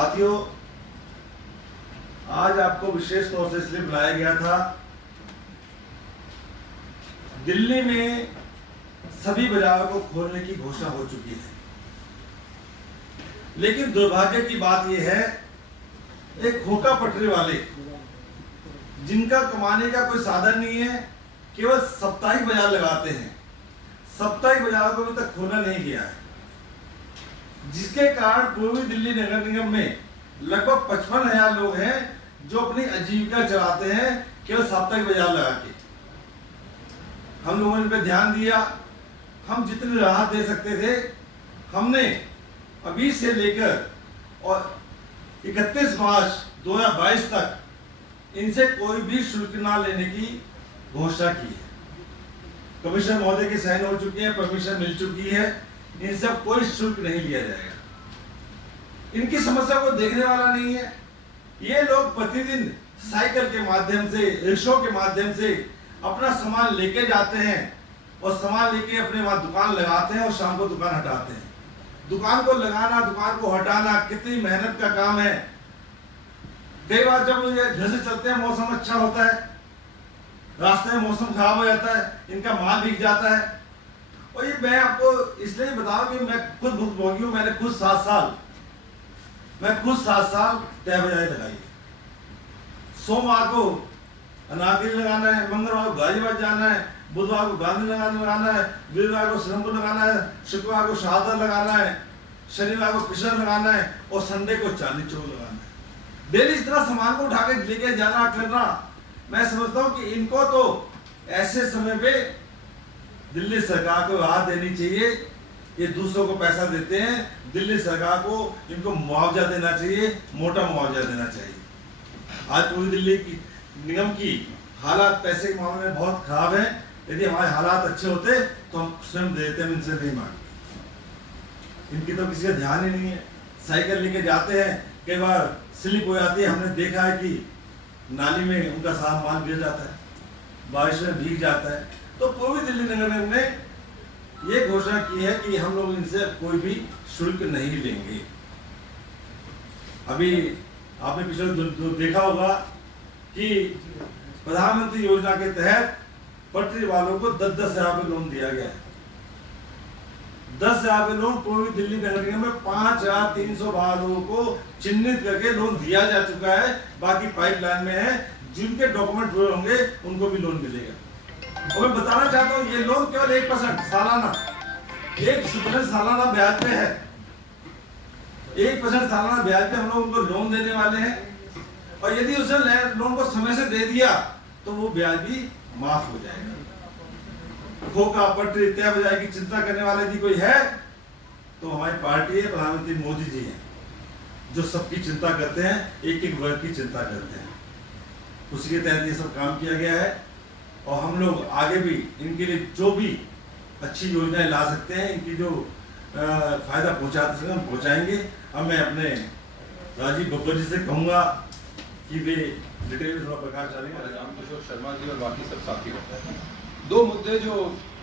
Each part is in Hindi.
साथियों, आज आपको विशेष तौर से इसलिए बुलाया गया था। दिल्ली में सभी बाजारों को खोलने की घोषणा हो चुकी है, लेकिन दुर्भाग्य की बात यह है, एक खोखा पटरी वाले जिनका कमाने का कोई साधन नहीं है, केवल साप्ताहिक बाजार लगाते हैं। साप्ताहिक बाजारों को अभी तक खोला नहीं गया है, जिसके कारण पूर्वी दिल्ली नगर निगम में लगभग 55,000 लोग हैं जो अपनी आजीविका चलाते हैं केवल साप्ताहिक बाजार लगा के। हम लोगों ने इस पे ध्यान दिया, हम जितनी राहत दे सकते थे हमने अभी से लेकर और 31 मार्च 2022 तक इनसे कोई भी शुल्क ना लेने की घोषणा की है। कमिश्नर महोदय की साइन हो चुकी है, परमिशन मिल चुकी है, इनसे कोई शुल्क नहीं लिया जाएगा। इनकी समस्या को देखने वाला नहीं है। ये लोग प्रतिदिन साइकिल के माध्यम से, रिक्शों के माध्यम से अपना सामान लेके जाते हैं और सामान लेके अपने वहां दुकान लगाते हैं और शाम को दुकान हटाते हैं। दुकान को लगाना, दुकान को हटाना कितनी मेहनत का काम है। कई बार जब ये घर से चलते हैं, मौसम अच्छा होता है, रास्ते में मौसम खराब हो जाता है, इनका माल बिक जाता है। और ये मैं आपको इसलिए बता रहा हूं कि मैं खुद भुगतभोगी हूं। मैंने खुद 7 साल तय बजाई लगाई। सोमवार को अनारकली लगाना है, मंगलवार को गाजीबाद जाना है, बुधवार को गांधी लगाना है, वीरवार को श्रीरामपुर लगाना है, शुक्रवार को शहादत लगाना है, शनिवार को कृष्ण लगाना है और संडे को चांदनी चौक लगाना है। डेली इस तरह सामान को उठा के लेके जाना करना, मैं समझता हूँ कि इनको तो ऐसे समय पे दिल्ली सरकार को राहत देनी चाहिए। ये दूसरों को पैसा देते हैं, दिल्ली सरकार को इनको मुआवजा देना चाहिए, मोटा मुआवजा देना चाहिए। आज पूरी दिल्ली की निगम की हालात पैसे के मामले में बहुत खराब है। यदि हमारे हालात अच्छे होते तो हम स्वयं देते, हम इनसे नहीं मांगते। इनकी तो किसी का ध्यान ही नहीं है। साइकिल लेके जाते हैं, कई बार स्लिप हो जाती है। हमने देखा है कि नाली में उनका सारा माल गिर जाता है, बारिश में भीग जाता है। तो पूर्वी दिल्ली नगर निगम ने ये घोषणा की है कि हम लोग इनसे कोई भी शुल्क नहीं लेंगे। अभी आपने पिछले देखा होगा कि प्रधानमंत्री योजना के तहत पटरी वालों को 10-10 हजार रुपये लोन दिया गया है। 10,000 रुपये लोन पूर्वी दिल्ली नगर निगम में 5,312 लोगों को चिन्हित करके लोन दिया जा चुका है। बाकी पाइपलाइन में है, जिनके डॉक्यूमेंट पूरे होंगे उनको भी लोन मिलेगा। और मैं बताना चाहता हूँ, ये लोन केवल 1% सालाना, 1% सालाना ब्याज पे है। 1% सालाना ब्याज पे हम लोग उनको लोन देने वाले हैं। और यदि उसने लोन को समय से दे दिया तो वो ब्याज भी माफ हो जाएगा। खोखा पटरी तय बजाय की चिंता करने वाले यदि कोई है तो हमारी पार्टी है, प्रधानमंत्री मोदी जी हैं, जो सबकी चिंता करते हैं, एक एक वर्ग की चिंता करते हैं। उसी के तहत ये सब काम किया गया है। और हम लोग आगे भी इनके लिए जो भी अच्छी योजनाएं ला सकते हैं, इनकी जो फायदा पहुंचा सकें हम पहुंचाएंगे। अब मैं अपने राजीव बब्बर जी से कहूँगा कि वे डिटेल में थोड़ा प्रकाश डालेंगे। रामकिशोर शर्मा जी और बाकी सब साथी रहते हैं। 2 मुद्दे जो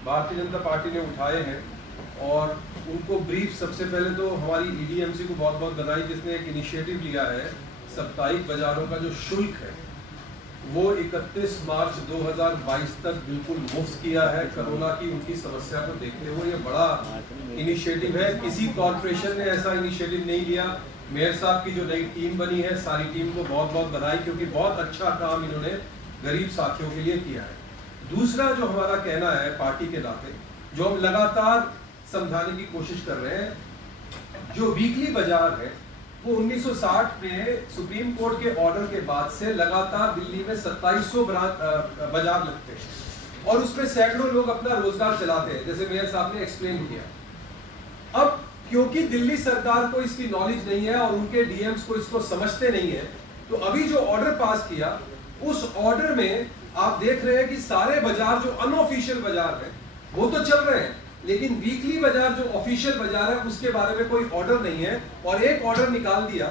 भारतीय जनता पार्टी ने उठाए हैं और उनको ब्रीफ, सबसे पहले तो हमारी ईडीएमसी को बहुत बहुत बधाई, जिसने एक इनिशिएटिव लिया है। साप्ताहिक बाजारों का जो शुल्क है वो 31 मार्च 2022 तक बिल्कुल मुफ्त किया है। कोरोना की उनकी समस्या को देखते हुए ये बड़ा इनिशिएटिव है। किसी कॉर्पोरेशन ने ऐसा इनिशिएटिव नहीं लिया। मेयर साहब की जो नई टीम बनी है, सारी टीम को बहुत बहुत बधाई, क्योंकि बहुत अच्छा काम इन्होंने गरीब साथियों के लिए किया है। दूसरा जो हमारा कहना है पार्टी के नाते, जो हम लगातार समझाने की कोशिश कर रहे हैं, जो वीकली बाजार है वो 1960 में सुप्रीम कोर्ट के ऑर्डर के बाद से लगातार दिल्ली में 2700 बाजार लगते हैं और उसमें सैकड़ों लोग अपना रोजगार चलाते हैं, जैसे मेयर साहब ने एक्सप्लेन किया। अब क्योंकि दिल्ली सरकार को इसकी नॉलेज नहीं है और उनके डीएम्स को इसको समझते नहीं है, तो अभी जो ऑर्डर पास किया, उस ऑर्डर में आप देख रहे हैं कि सारे बाजार जो अनऑफिशियल बाजार है वो तो चल रहे हैं, लेकिन वीकली बाजार जो ऑफिशियल बाजार है उसके बारे में कोई ऑर्डर नहीं है। और एक ऑर्डर निकाल दिया,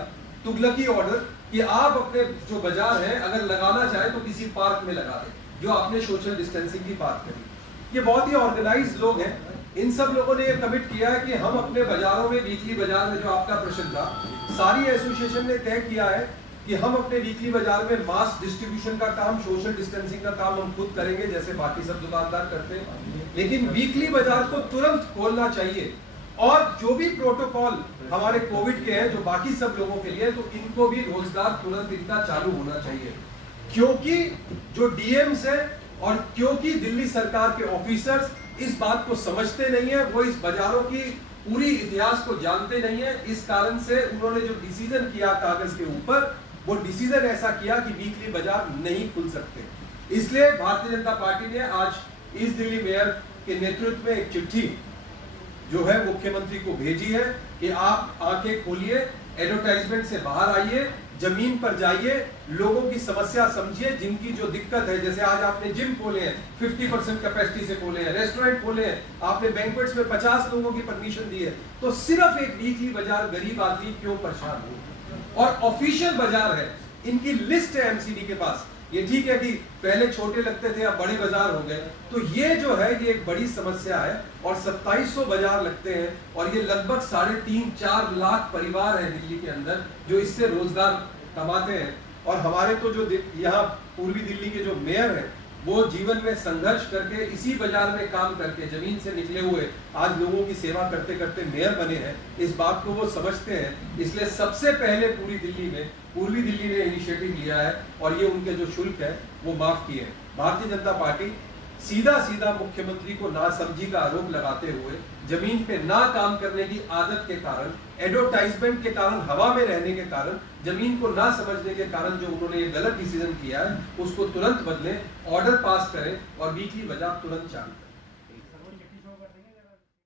तुगलकी ऑर्डर, कि आप अपने जो बाजार है अगर लगाना चाहे तो किसी पार्क में लगा दें, जो आपने सोशल डिस्टेंसिंग की बात करी। ये बहुत ही ऑर्गेनाइज्ड लोग हैं इन सब लोगों ने ये कमिट किया है कि हम अपने बाजारों में, वीकली बाजार में जो आपका प्रश्न था, सारी एसोसिएशन ने तय किया है कि हम अपने वीकली बाजार में मास डिस्ट्रीब्यूशन का काम, सोशल डिस्टेंसिंग का काम हम खुद करेंगे जैसे बाकी सब दुकानदार करते हैं, लेकिन वीकली बाजार को तुरंत खोलना चाहिए। और जो भी प्रोटोकॉल हमारे कोविड के हैं जो बाकी सब लोगों के लिए, तो इनको भी रोजगार तुरंत इनका चालू होना चाहिए, क्योंकि जो डीएम्स है और क्योंकि दिल्ली सरकार के ऑफिसर्स इस बात को समझते नहीं है, वो इस बाजारों की पूरी इतिहास को जानते नहीं है। इस कारण से उन्होंने जो डिसीजन किया कागज के ऊपर, वो डिसीजन ऐसा किया कि वीकली बाजार नहीं खुल सकते। इसलिए भारतीय जनता पार्टी ने आज ईस्ट दिल्ली मेयर के नेतृत्व में एक चिट्ठी जो है मुख्यमंत्री को भेजी है कि आप आंखें खोलिए, एडवर्टाइजमेंट से बाहर आइए, जमीन पर जाइए, लोगों की समस्या समझिए, जिनकी जो दिक्कत है। जैसे आज आपने जिम खोले हैं, 50% कैपेसिटी से खोले हैं, रेस्टोरेंट खोले हैं, आपने बैंक्वेट्स में 50 लोगों की परमिशन दी है, तो सिर्फ एक वीकली बाजार गरीब आदमी क्यों परेशान हो? और ऑफिशियल बाजार है, इनकी लिस्ट है एमसीडी के पास। ये ठीक है कि पहले छोटे लगते थे, अब बड़े बाजार हो गए, तो ये जो है ये एक बड़ी समस्या है। और 2700 बाजार लगते हैं और ये लगभग 3.5-4 लाख परिवार है दिल्ली के अंदर जो इससे रोजगार कमाते हैं। और हमारे तो जो यहाँ पूर्वी दिल्ली के जो मेयर हैं, वो जीवन में संघर्ष करके इसी बाजार में काम करके जमीन से निकले हुए आज लोगों की सेवा करते करते मेयर बने हैं। इस बात को वो समझते हैं, इसलिए सबसे पहले पूर्वी दिल्ली ने इनिशिएटिव लिया है और ये उनके जो शुल्क है वो माफ किए हैं। भारतीय जनता पार्टी सीधा मुख्यमंत्री को नासमझी का आरोप लगाते हुए, जमीन पे ना काम करने की आदत के कारण, एडवर्टाइजमेंट के कारण, हवा में रहने के कारण, जमीन को ना समझने के कारण जो उन्होंने ये गलत डिसीजन किया है, उसको तुरंत बदलें, ऑर्डर पास करें और वीकली बाजार तुरंत चालू करें।